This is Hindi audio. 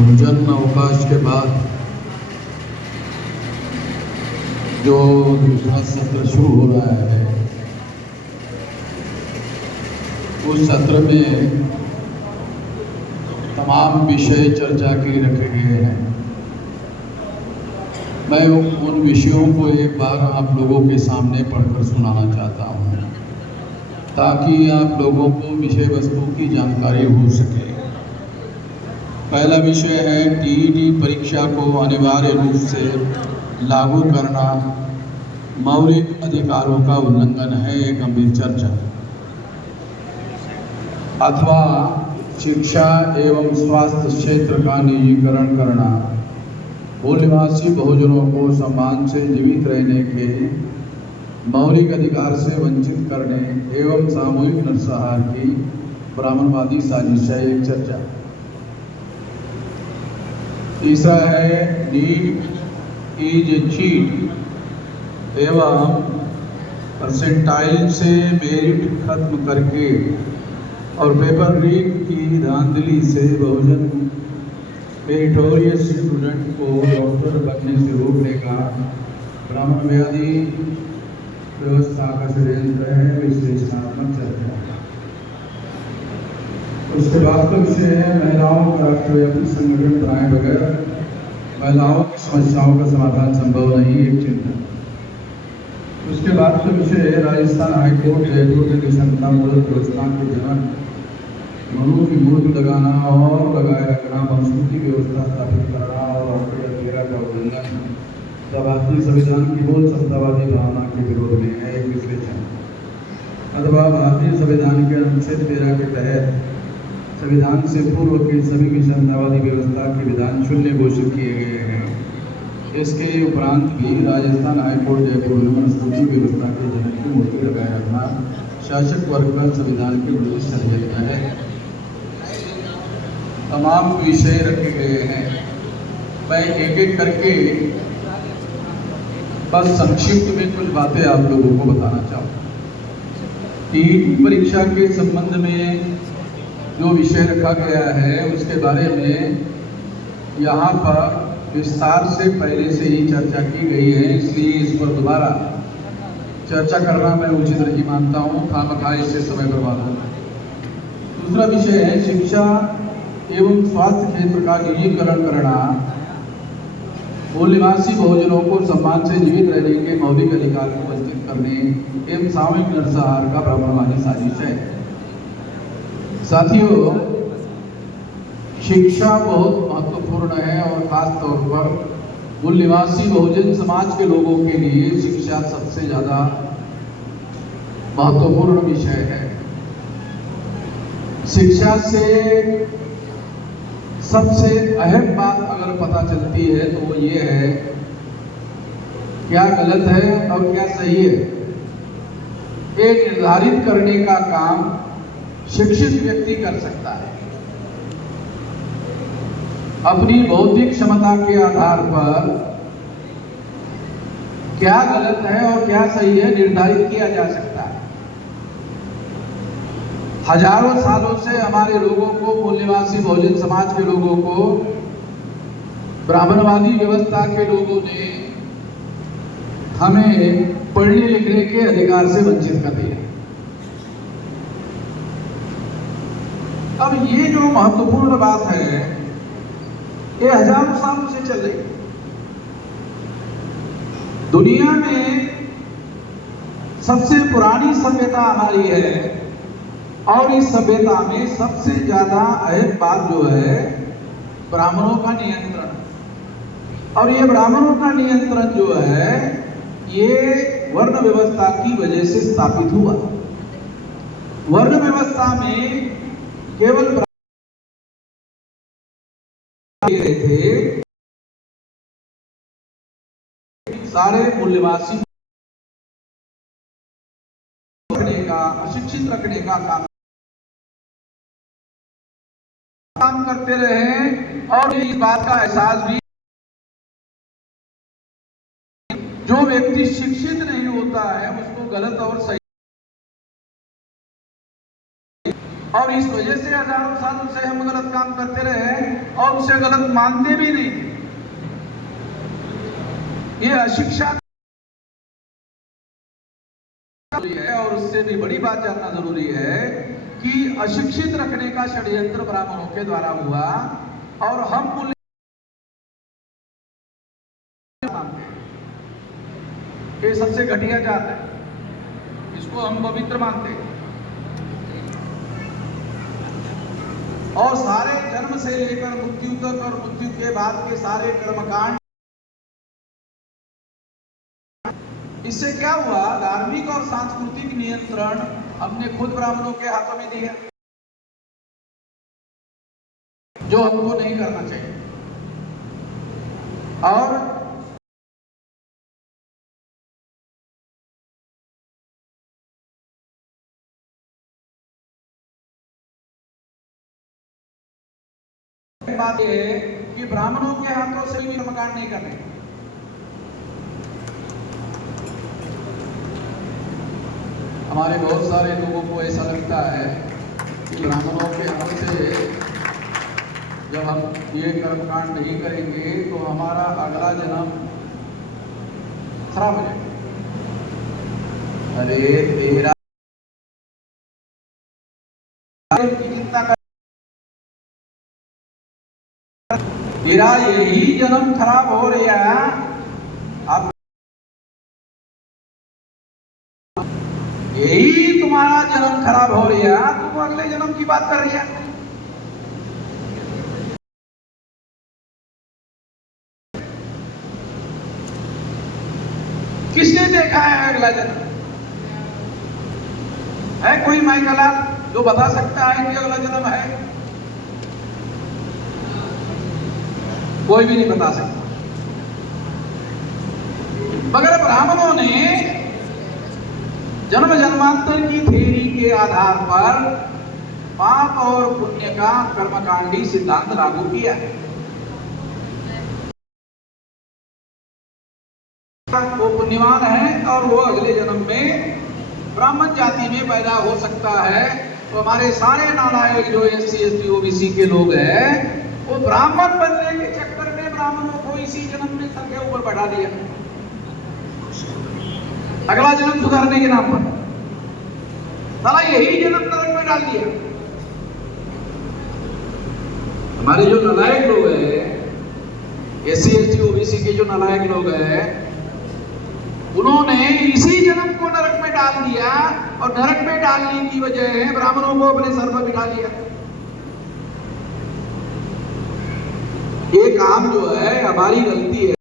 भोजन अवकाश के बाद जो दूसरा सत्र शुरू हो रहा है, उस सत्र में तमाम विषय चर्चा के रखे गए हैं। मैं उन विषयों को एक बार आप लोगों के सामने पढ़कर सुनाना चाहता हूँ, ताकि आप लोगों को विषय वस्तु की जानकारी हो सके। पहला विषय है टीईटी परीक्षा को अनिवार्य रूप से लागू करना मौलिक अधिकारों का उल्लंघन है, एक गंभीर चर्चा। अथवा शिक्षा एवं स्वास्थ्य क्षेत्र का निजीकरण करना मूल निवासी बहुजनों को सम्मान से जीवित रहने के मौलिक अधिकार से वंचित करने एवं सामूहिक नरसंहार की ब्राह्मणवादी साजिश है, एक चर्चा। तीसरा है नीट इज ए चीट एवं परसेंटाइल से मेरिट खत्म करके और पेपर लीक की धांधली से बहुजन मेरिटोरियस स्टूडेंट को डॉक्टर बनने से रोकने का ब्राह्मणवादी व्यवस्था का षड्यंत्र है, विश्लेषणात्मक चर्चा। उसके बाद का विषय है महिलाओं का राष्ट्रव्यापी संगठन बनाए बगैर महिलाओं की समस्याओं का समाधान संभव नहीं, एक चिंतन। उसके बाद का विषय है राजस्थान हाईकोर्ट जयपुर में निसंता मूलक व्यवस्था के जनक मनु की मूर्ति लगाना और लगाए रखना, संस्कृति व्यवस्था स्थापित करना और आर्टिकल 13 का उल्लंघन भारतीय संविधान की मूल समतावादी भावना के विरोध में है, एक विश्लेषण। अथवा भारतीय संविधान के अनुच्छेद 13 के तहत संविधान से पूर्व के सभी समतावादी व्यवस्था के विधान शून्य घोषित किए गए हैं। इसके उपरांत भी राजस्थान हाईकोर्ट जयपुर में संस्कृति व्यवस्था के जनक की मूर्ति लगाए रखना शासक वर्ग का संविधान के विरुद्ध षड्यंत्र है। तमाम विषय रखे गए हैं। मैं एक एक करके बस संक्षिप्त में कुछ बातें आप लोगों को बताना चाहूँगा। टीईटी परीक्षा के संबंध में जो विषय रखा गया है उसके बारे में यहाँ पर विस्तार से पहले से ही चर्चा की गई है, इसलिए इस पर दोबारा चर्चा करना मैं उचित नहीं मानता हूँ, खामखा इससे समय बर्बाद होगा। दूसरा विषय है शिक्षा एवं स्वास्थ्य क्षेत्र का निजीकरण करना मूल निवासी बहुजनों को सम्मान से जीवित रहने के मौलिक अधिकार को वंचित करने एवं सामूहिक नरसंहार का ब्राह्मणवादी साजिश है। साथियों, शिक्षा बहुत महत्वपूर्ण है और खास तौर पर मूल निवासी बहुजन समाज के लोगों के लिए शिक्षा सबसे ज्यादा महत्वपूर्ण विषय है। शिक्षा से सबसे अहम बात अगर पता चलती है तो वो ये है क्या गलत है और क्या सही है, ये निर्धारित करने का काम शिक्षित व्यक्ति कर सकता है। अपनी बौद्धिक क्षमता के आधार पर क्या गलत है और क्या सही है निर्धारित किया जा सकता है। हजारों सालों से हमारे लोगों को, मूल निवासी बहुजन समाज के लोगों को, ब्राह्मणवादी व्यवस्था के लोगों ने हमें पढ़ने लिखने के अधिकार से वंचित कर दिया। अब ये जो महत्वपूर्ण बात है ये हजारों सालों से चल रही है। दुनिया में सबसे पुरानी सभ्यता हमारी है और इस सभ्यता में सबसे ज्यादा अहम बात जो है ब्राह्मणों का नियंत्रण। और ये ब्राह्मणों का नियंत्रण जो है ये वर्ण व्यवस्था की वजह से स्थापित हुआ। वर्ण व्यवस्था में केवल थे, सारे मूल निवासी रखने का, अशिक्षित रखने का काम करते रहे। और इस बात का एहसास भी जो व्यक्ति शिक्षित नहीं होता है उसको गलत और सही और इस वजह से हजारों सालों से हम गलत काम करते रहे और उसे गलत मानते भी नहीं। ये अशिक्षा है। और उससे भी बड़ी बात जानना जरूरी है कि अशिक्षित रखने का षड्यंत्र ब्राह्मणों के द्वारा हुआ और हम मूल्य ये सबसे घटिया जात है, इसको हम पवित्र मानते हैं। और सारे जन्म से लेकर मृत्यु तक और मृत्यु के बाद के सारे कर्मकांड, इससे क्या हुआ, धार्मिक और सांस्कृतिक नियंत्रण हमने खुद ब्राह्मणों के हाथों में दिया, जो हमको नहीं करना चाहिए। और बात यह है कि ब्राह्मणों के हाथों से भी कर्मकांड नहीं करने। हमारे बहुत सारे लोगों को ऐसा लगता है कि ब्राह्मणों के हाथ से जब हम ये कर्मकांड नहीं करेंगे तो हमारा अगला जन्म खराब हो जाएगा। अरे तेरा की चिंता कर, तेरा यही जन्म खराब हो रहा है, अब यही तुम्हारा जन्म खराब हो रहा है, तुम अगले जन्म की बात कर रही है। किसने देखा है अगला जन्म? है कोई माइकलाल जो बता सकता है कि अगला जन्म है? कोई भी नहीं बता सकता। मगर ब्राह्मणों ने जन्म जन्मांतर की थ्योरी के आधार पर पाप और पुण्य का कर्मकांडी सिद्धांत लागू किया है। वो पुण्यवान है और वो अगले जन्म में ब्राह्मण जाति में पैदा हो सकता है। तो हमारे सारे नालायक जो SC ST OBC के लोग हैं, वो ब्राह्मण बनने के चक्कर में ब्राह्मणों को इसी जन्म में सर के ऊपर बैठा दिया, अगला जन्म सुधारने के नाम पर साला यही जन्म नरक में डाल दिया। हमारे जो नालायक लोग हैं, SC ST OBC के जो नालायक लोग हैं, उन्होंने इसी जन्म को नरक में डाल दिया और नरक में डालने की वजह है ब्राह्मणों को अपने सर पर बिठा लिया। ये काम जो है हमारी गलती है।